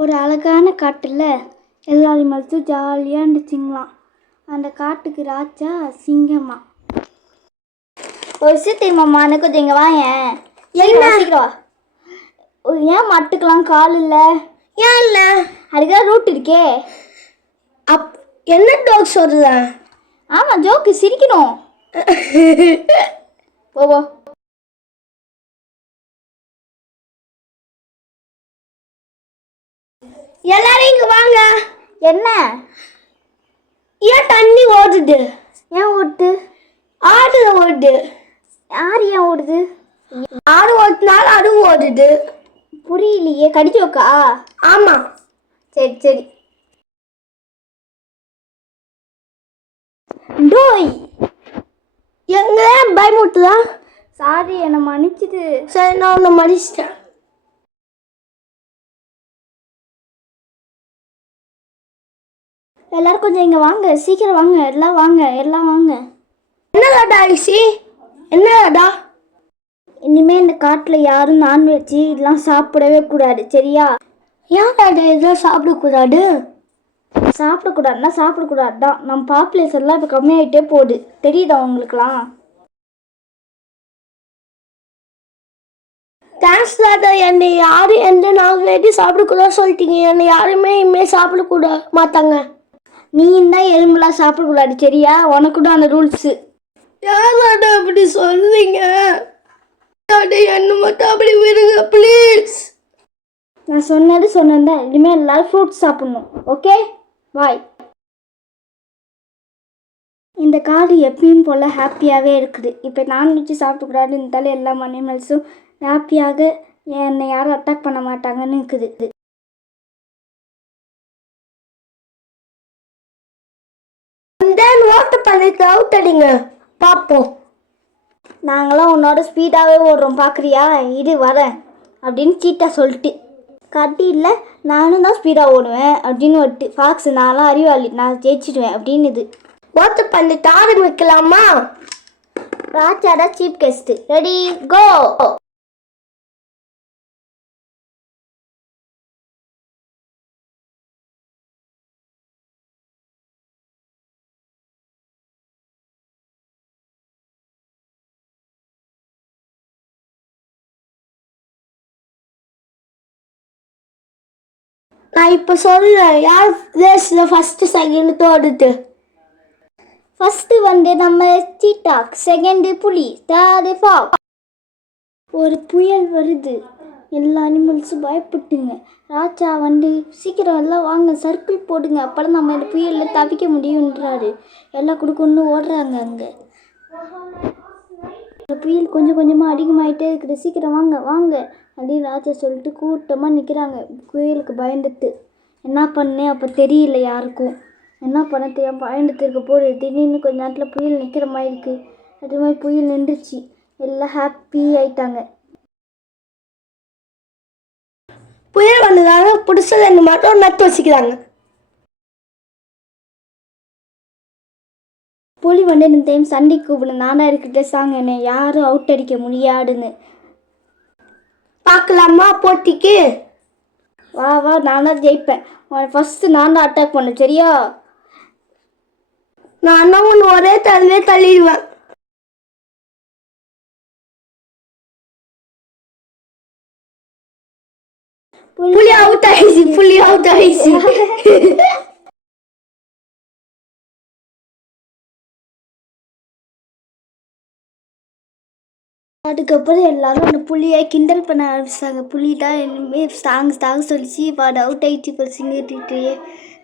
ஒரு அழகான காட்டில் எல்லா அனிமல்ஸும் ஜாலியாக இருந்துச்சுங்களாம். அந்த காட்டுக்கு ராஜா சிங்கம்மா. ஒரு விஷயம் தெரியுமாம்மா, எனக்கு கொஞ்சம் இங்கே வாங்க. சீக்கிரம் ஏன் மட்டுக்கலாம் கால் இல்லை? ஏன் இல்லை? அதுக்காக ரூட் இருக்கே. என்ன டாக் சொல்லுத? ஆமாம், ஜோக்கு, சிரிக்கணும். போவோ. எல்லாரும் இங்க வாங்க. என்ன? ஏன் தண்ணி ஓடுது? ஏன் ஓடுது? ஆடுல ஓடுது. யார் ஏன் ஓடுது? ஆடு ஓட்டுனாலும் அது ஓடுது. புரியலையே. கடிச்சோக்கா? ஆமா. சரி சரி. டோய், எங்க பயமுட்டுதா? சாரி, என்னை மன்னிச்சிடு. சரி, நான் உன்னை மன்னிச்சிட்டேன். எல்லாரும் கொஞ்சம் இங்கே வாங்க, சீக்கிரம் வாங்க, எல்லாம் வாங்க, எல்லாம் வாங்க. என்னடா ஐசி? என்னடா? இனிமேல் இந்த காட்டில் யாரும் நான்வெஜ்ஜு இதெல்லாம் சாப்பிடவே கூடாது, சரியா? ஏன்டா இதெல்லாம் சாப்பிடக்கூடாது? சாப்பிடக்கூடாதுன்னா சாப்பிடக்கூடாது தான். நம்ம பாப்புலேஷன்லாம் இப்போ கம்மியாகிட்டே போகுது, தெரியுதா உங்களுக்குலாம்? தேங்க்ஸ் டாடா. என்னை யாரும் எந்த நான்வெஜ் சாப்பிடக்கூடாது சொல்லிட்டீங்க. என்னை யாருமே இனிமேல் சாப்பிடக்கூட மாட்டாங்க. நீ தான் எறும்புலாம் சாப்பிடக்கூடாது, சரியா? உனக்கு கூட அந்த ரூல்ஸு. யாராடா அப்படி சொல்றீங்க? என்ன மட்டும் அப்படி விடுங்க ப்ளீஸ். நான் சொன்னதான். இனிமேல் எல்லாரும் ஃப்ரூட்ஸ் சாப்பிடணும், ஓகே? பாய். இந்த காடு எப்பயும் போல் ஹாப்பியாகவே இருக்குது. இப்போ நான்வெஜ்ஜு சாப்பிடக்கூடாதுன்னு இருந்தாலும் எல்லா அனிமல்ஸும் ஹாப்பியாக என்னை யாரும் அட்டாக் பண்ண மாட்டாங்கன்னு இருக்குது. ஓட்டு பண்ணிட்டு அவுட் அடிங்க பார்ப்போம். நாங்களாம் உன்னோட ஸ்பீடாகவே ஓடுறோம், பார்க்குறியா? இது வரேன் அப்படின்னு சீட்டா சொல்லிட்டு. கட்டியில் நானும் தான் ஸ்பீடாக ஓடுவேன் அப்படின்னு விட்டு ஃபாக்ஸ், நான்லாம் அறிவாளி, நான் ஜெயிச்சிடுவேன் அப்படின்னு. இது ஓட்டு பண்ணிட்டு ஆரம்பிக்கலாமா? ராஜாடா சீப் கெஸ்ட்டு. ரெடி, கோ. நான் இப்போ சொல்றேன் யார் ரேஸில் ஃபஸ்ட்டு செகண்ட் தேர்டு. ஃபஸ்ட்டு வந்து நம்ம சீட்டாக், செகண்டு புலி, தேர்டு ஃபாக்ஸ். ஒரு புயல் வருது, எல்லா அனிமல்ஸும் பயப்பட்டுங்க. ராஜா வந்து சீக்கிரம் எல்லாம் வாங்க, சர்க்கிள் போடுங்க, அப்போலாம் நம்ம இந்த புயலில் தவிக்க முடியுன்றாரு. எல்லாம் கொடுக்கணுன்னு ஓடுறாங்க. அங்கே இந்த புயல் கொஞ்சம் கொஞ்சமாக அதிகமாகிட்டே இருக்குது. சீக்கிரம் வாங்க வாங்க அப்படின்னு ராஜா சொல்லிட்டு கூட்டமாக நிற்கிறாங்க. புயலுக்கு பயந்துட்டு என்ன பண்ணேன் அப்போ தெரியல யாருக்கும். என்ன பண்ண தெரியாமல் பயந்துட்டு இருக்க போது திடீர்னு கொஞ்ச நேரத்தில் புயல் நிற்கிற மாதிரி இருக்குது. அதே மாதிரி புயல் நின்றுச்சு, எல்லாம் ஹாப்பி ஆயிட்டாங்க. புயல் வந்ததாங்க பிடிச்சது என்ன மட்டும் நட்டு வச்சுக்கிறாங்க. புலி வந்து இந்த டைம் சண்டை கூப்பிடு, நானாக இருக்கிறதே சாங், என்னை யாரும் அவுட் அடிக்க முடியாதுன்னு. பார்க்கலாமா போட்டிக்கு? வா வா, நான் தான் ஜெயிப்பேன். ஃபஸ்ட்டு நான் தான் அட்டாக் பண்ணேன், சரியா? நான் தான் ஒன்று ஒரே தள்ளியே தள்ளிடுவேன். புலி அவுட் ஆயிடுச்சு, புலி அவுட் ஆயிடுச்சு. அதுக்கப்புறம் எல்லாரும் அந்த புலியை கிண்டல் பண்ண ஆரம்பிச்சிட்டாங்க. புலி தான் இனிமேல் ஸ்ட்ராங் சொல்லிச்சு, பாடு அவுட் ஆகிடுச்சு இப்போ சிங்கிட்டே.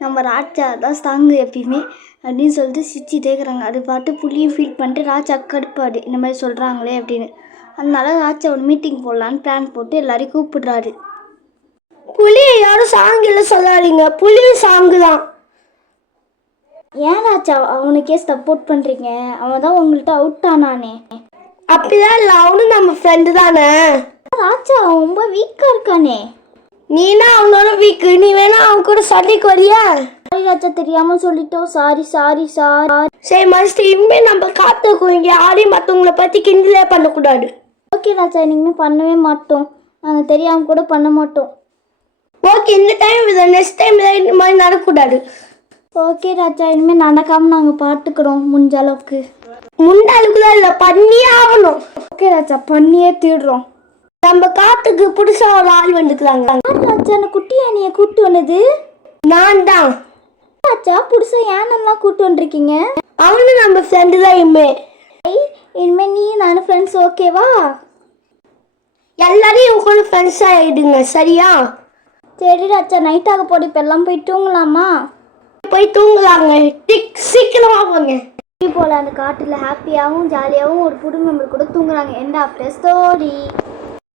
நம்ம ராஜா தான் ஸ்ட்ராங்கு எப்பயுமே அப்படின்னு சொல்லிட்டு சிரிச்சிட்டே இருக்கிறாங்க. அது பாட்டு புலியும் ஃபீல் பண்ணிட்டு ராஜா கடுப்பாடு, இந்த மாதிரி சொல்கிறாங்களே அப்படின்னு. அதனால ராஜா ஒரு மீட்டிங் போடலான்னு பிளான் போட்டு எல்லாரையும் கூப்பிடுறாரு. புலியை யாரும் சாங் இல்லை சொல்லாதீங்க, புலியும் சாங்கு தான். ஏன் ராஜா அவனுக்கே சப்போர்ட் பண்ணுறீங்க? அவன் தான் உங்கள்கிட்ட அவுட் ஆனானே. அப்படிதான் இல்லை, அவனும் நம்ம ஃப்ரெண்டு தானே. ராஜா ரொம்ப வீக்காக இருக்கானே. நீனா அவனோட வீக்கு, நீ வேணா அவன் கூட சண்டைக்கு வரியா? சாரி ராஜா, தெரியாமல் சொல்லிட்டோம், சாரி சாரி சாரி. சரி மஸ்ட், இனிமேல் நம்ம காத்துக்கோங்க, இங்கே யாரையும் மற்றவங்களை பற்றி கிண்டலே பண்ணக்கூடாது. ஓகே ராஜா, இனிமேல் பண்ணவே மாட்டோம், நாங்கள் தெரியாமல் கூட பண்ண மாட்டோம். ஓகே இந்த டைம் இதை நெக்ஸ்ட் டைம் இந்த மாதிரி நடக்கக்கூடாது. ஓகே ராஜா, இனிமேல் நடக்காமல் நாங்கள் பார்த்துக்குறோம் முடிஞ்ச அளவுக்கு. முண்டாளுக்குலாம் இல்லை, பண்ணியே ஆகணும். ஓகே ராஜா, பண்ணியே தீடுறோம். நம்ம காத்துக்கு புதுசா ஒரு ஆள் வந்துக்கிறாங்க. ராஜா, அந்த குட்டி யானையை கூப்பிட்டு வந்தது நான் தான். ராஜா, புதுசா யானெல்லாம் கூப்பிட்டு வந்துருக்கீங்க. அவனு நம்ம ஃப்ரெண்டு தான். இனிமேல் நீ நானும் ஃப்ரெண்ட்ஸ், ஓகேவா? எல்லாரையும் உங்க கூட ஃப்ரெண்ட்ஸ் ஆகிடுங்க, சரியா? சரி ராஜா, நைட் ஆக போது, இப்போ எல்லாம் போய் தூங்கலாமா? போய் தூங்கலாங்க. சீக்கிரமா போங்க. போல அந்த காட்டில் ஹாப்பியாகவும் ஜாலியாகவும் ஒரு புது மெம்பர் கூட தூங்குறாங்க. End of the story.